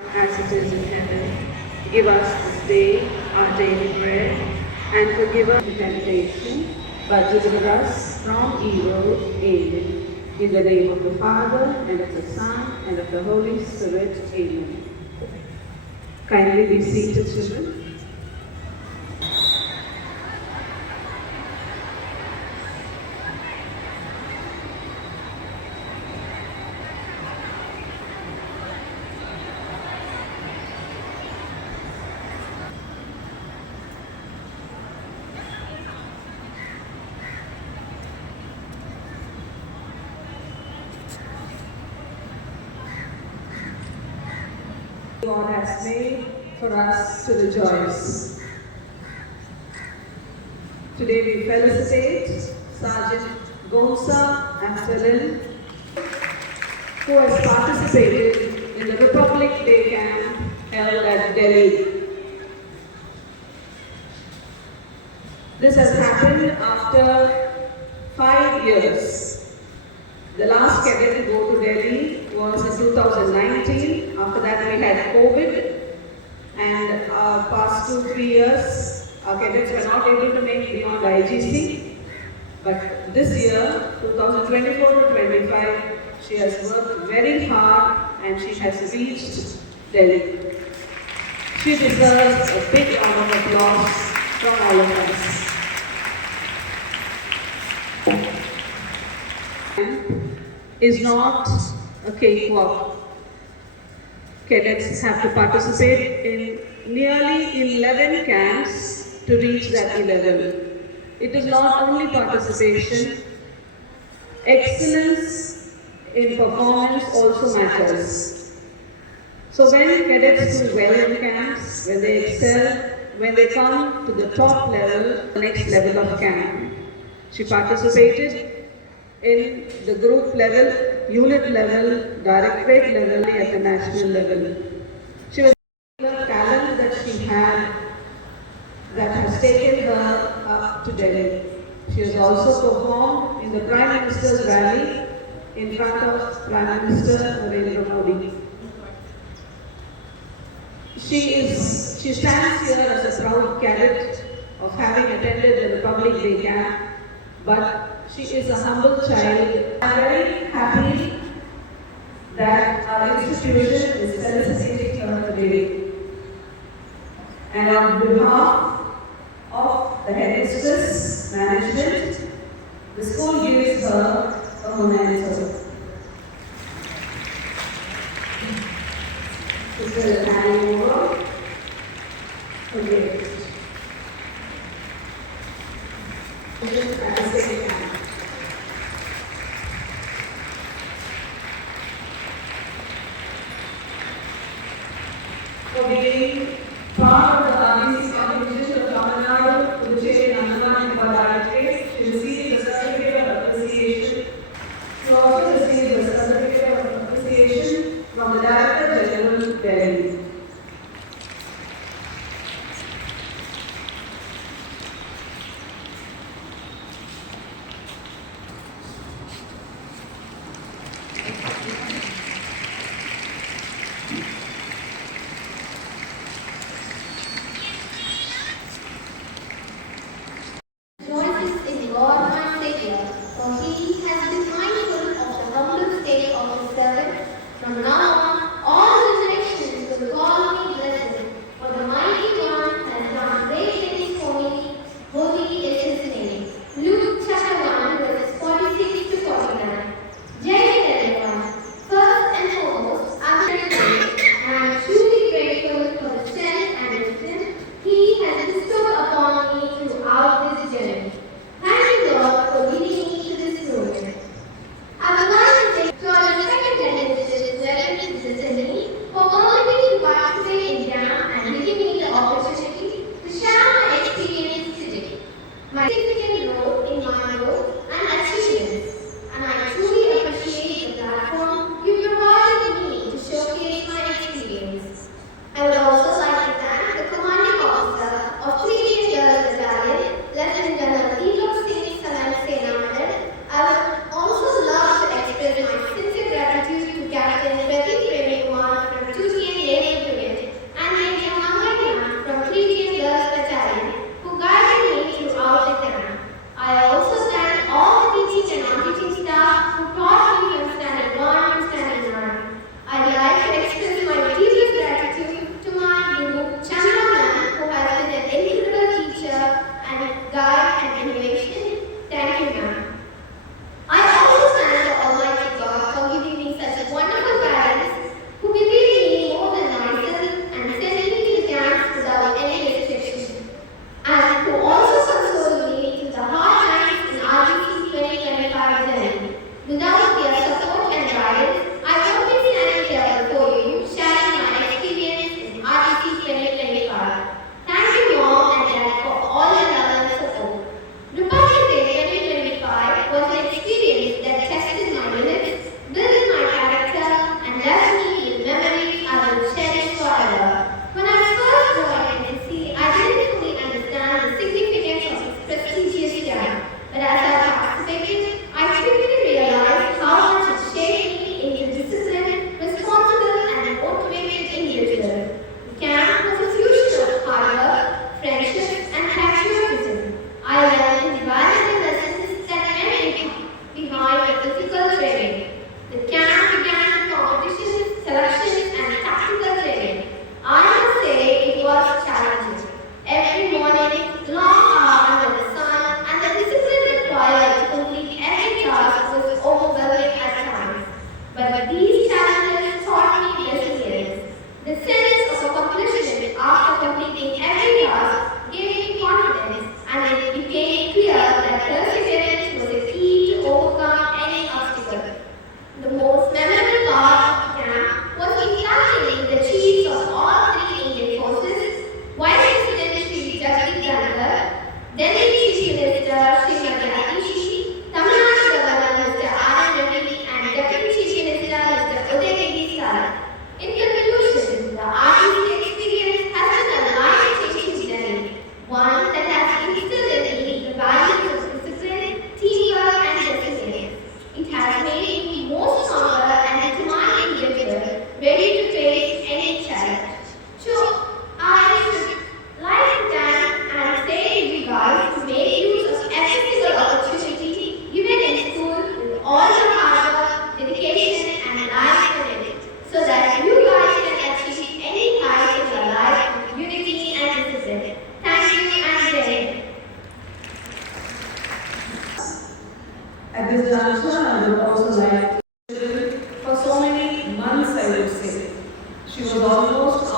as it is in heaven. Give us this day our daily bread, and forgive us the temptation, but deliver us from evil. Amen. In the name of the Father, and of the Son, and of the Holy Spirit. Amen. Kindly be seated, children. God has made for us to rejoice. Today we felicitate Sergeant Gonsa Amstelin, who has participated in the Republic Day camp held at Delhi. This has happened after 5 years. The last cadet to go to Delhi was in 2019. After that we had COVID, and past 2-3 years our cadets were not able to make beyond IGC. But this year, 2024 to 25, she has worked very hard and she has reached Delhi. She deserves a big round of applause from all of us. Is not a cakewalk. Cadets have to participate in nearly 11 camps to reach that level. It is not only participation, excellence in performance also matters. So when cadets do well in camps, when they excel, when they come to the top level, the next level of camp. She participated in the group level, unit level, directorate level, at the national level. She was the talent that she had that has taken her up to Delhi. She has also performed in the Prime Minister's rally in front of Prime Minister Narendra Modi. She stands here as a proud cadet of having attended the Republic Day camp, but she is a humble child. I am very happy that our institution is felicitating her today. And on behalf of the headmistress, management, the school gives her a memento. Sister handing over. Okay. For being part of the RBC competition of Tamil Nadu, Puducherry, Andaman and Nicobar Directorate, she received the certificate of appreciation. She also received the certificate of appreciation from the Director General, Delhi.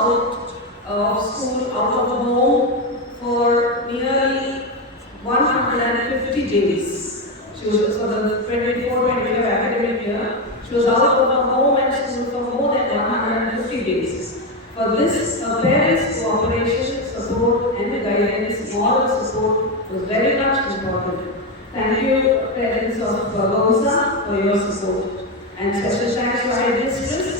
out of school, out of the home for nearly 150 days. She was for the 24-25 academic year. She was out of her home and school for more than 150 days. For this, her parents' cooperation, support and guidance, moral support was very much important. Thank you, parents of Bausa, for your support. And special thanks to our headmistress,